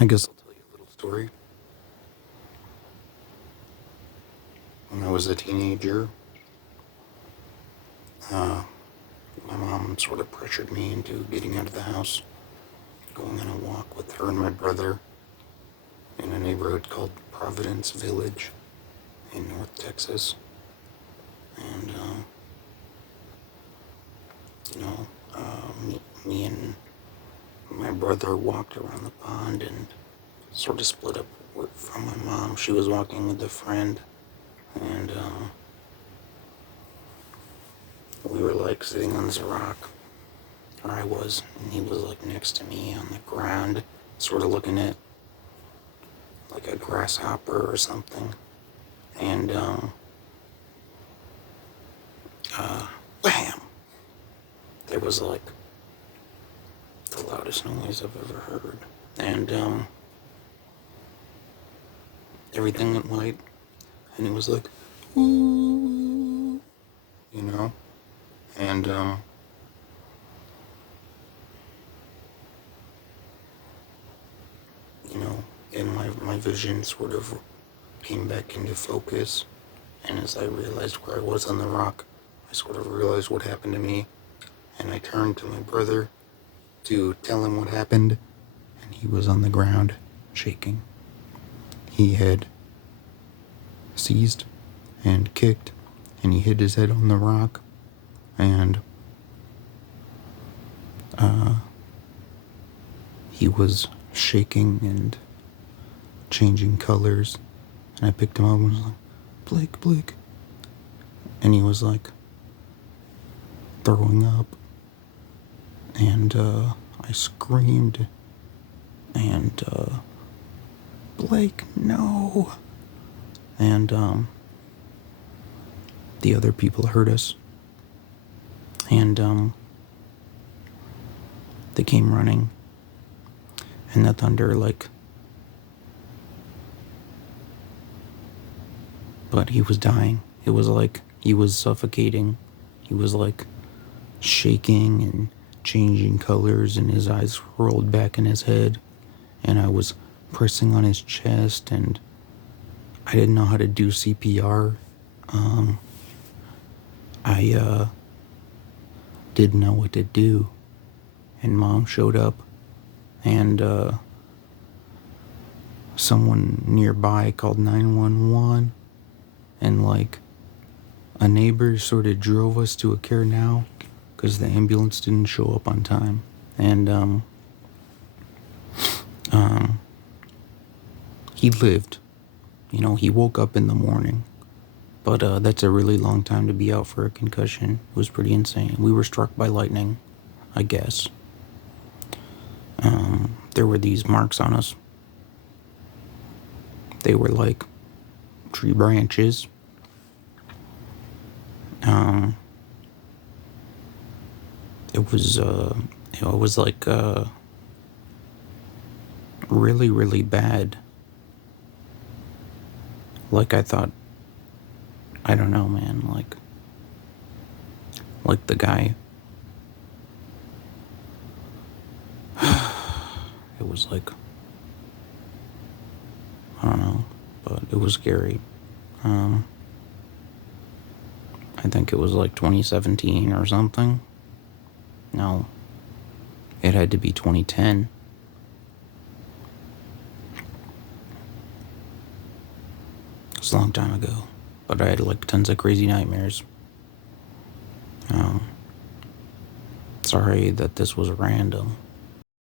I guess I'll tell you a little story. When I was a teenager, my mom sort of pressured me into getting out of the house, going on a walk with her and my brother in a neighborhood called Providence Village in North Texas. And, me and my brother walked around the pond and sort of split up from my mom. She was walking with a friend, and we were like sitting on this rock, or I was, and he was like next to me on the ground, sort of looking at like a grasshopper or something. And bam! There was like the loudest noise I've ever heard. And everything went white, and it was like, ooh, you know? And and my vision sort of came back into focus. And as I realized where I was on the rock, I sort of realized what happened to me. And I turned to my brother to tell him what happened. And he was on the ground, shaking. He had seized and kicked, and he hit his head on the rock. And he was shaking and changing colors. And I picked him up and was like, Blake. And he was like throwing up. And I screamed. And Blake, no. And the other people heard us. And they came running. And the thunder, but he was dying. It was like he was suffocating. He was like shaking and changing colors, and his eyes rolled back in his head. And I was pressing on his chest, and I didn't know how to do CPR. I didn't know what to do. And Mom showed up, and someone nearby called 911, and like a neighbor sort of drove us to a care now because the ambulance didn't show up on time. And he lived. He woke up in the morning, but that's a really long time to be out for a concussion. It was pretty insane. We were struck by lightning, I guess. There were these marks on us. They were like tree branches. It was like really, really bad. Like I thought, I don't know, man, like the guy. It was like, I don't know, but it was scary. I think it was like 2017 or something. No, it had to be 2010. It's a long time ago, but I had like tons of crazy nightmares. Sorry that this was random.